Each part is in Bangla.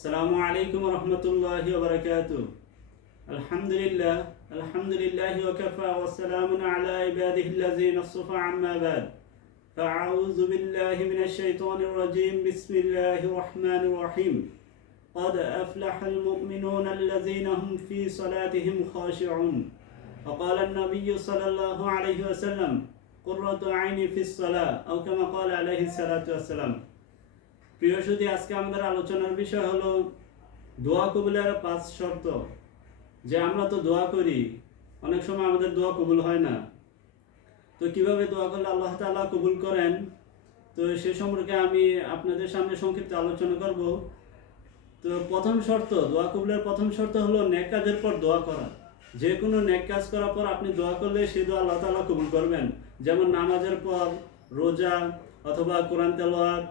السلام عليكم ورحمة الله وبركاته. الحمد لله وكفى والسلام على عباده الذين اصطفى عما بعد. فأعوذ بالله من الشيطان الرجيم. بسم الله الرحمن الرحيم. قد أفلح المؤمنون الذين هم في صلاتهم خاشعون. وقال النبي صلى الله عليه وسلم قرة عيني في الصلاة أو كما قال عليه الصلاة والسلام. প্রিয় সুধী, আজকে আমাদের আলোচনার বিষয় হলো দোয়া কবুলের 5 শর্ত। যে আমরা তো দোয়া করি, অনেক সময় আমাদের দোয়া কবুল হয় না, তো কিভাবে দোয়া করলে আল্লাহ তাআলা কবুল করেন, তো সে সম্পর্কে আমি আপনাদের সামনে সংক্ষিপ্ত আলোচনা করব। তো প্রথম শর্ত, দোয়া কবুলের প্রথম শর্ত হলো নেক কাজের পর দোয়া করা। যে কোনো নেক কাজ করার পর আপনি দোয়া করলে সেই দোয়া আল্লাহ তাআলা কবুল করবেন। যেমন নামাজের পর, রোজা অথবা কোরআন তেলাওয়াত,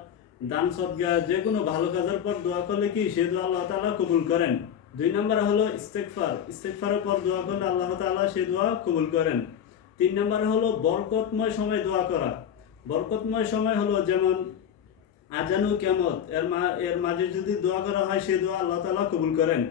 দান সদকা, যে কোনো ভালো কাজের পর দোয়া করলে কি সে দোয়া আল্লাহ তাআলা কবুল করেন। 2 নম্বরে হলো ইস্তেগফারের পর দোয়া করলে আল্লাহ তাআলা সে দোয়া কবুল করেন। 3 নম্বরে হলো বরকতময় সময় দোয়া করা। বরকতময় সময় হলো যেমন আজান ও কিয়ামত এর মাঝে যদি দোয়া করা হয় সে দোয়া আল্লাহ তাআলা কবুল করেন।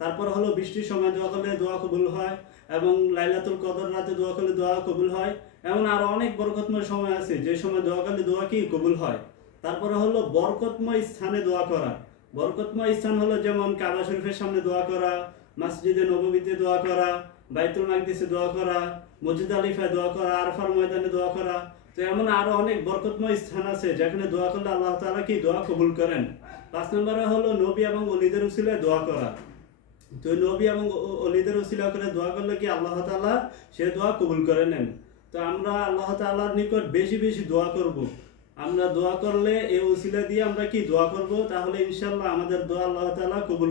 তারপর হলো বৃষ্টির সময় দোয়া করলে দোয়া কবুল হয়, এবং লাইলাতুল কদর রাতে দোয়া করলে দোয়া কবুল হয়, এমন আরো অনেক বরকতময় সময় আছে যে সময় দোয়া করলে দোয়া কি কবুল হয়। তারপরে হলো বরকতময় স্থানে দোয়া করা। বরকতময় স্থান হলো যেমন কাবা শরীফের সামনে দোয়া করা, মসজিদে নববীতে দোয়া করা, বাইতুল মাকদিসে দোয়া করা, মসজিদ আলিফায় দোয়া করা, আরফার ময়দানে দোয়া করা। তো এমন আরো অনেক বরকতময় স্থান আছে যেখানে দোয়া করলে আল্লাহ তাআলা কি দোয়া কবুল করেন। 5 নম্বরে হলো নবী এবং ওলিদের উসিলায় দোয়া করা। তো নবী এবং ওলিদের উসিলা করে দোয়া করলে কি আল্লাহ তাআলা সে দোয়া কবুল করে নেন। তো আমরা আল্লাহ তাআলার নিকট বেশি বেশি দোয়া করব। আমরা দোয়া করলে এই উসিলা দিয়ে আমরা কি দোয়া করব, তাহলে ইনশাআল্লাহ আমাদের দোয়া আল্লাহ তাআলা কবুল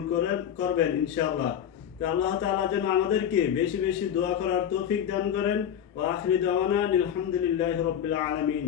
করবেন ইনশাআল্লাহ। তো আল্লাহ তাআলা যেন আমাদেরকে বেশি বেশি দোয়া করার তৌফিক দান করেন। ওয়া আখিরু দাওয়ানা আলহামদুলিল্লাহি রাব্বিল আলামিন।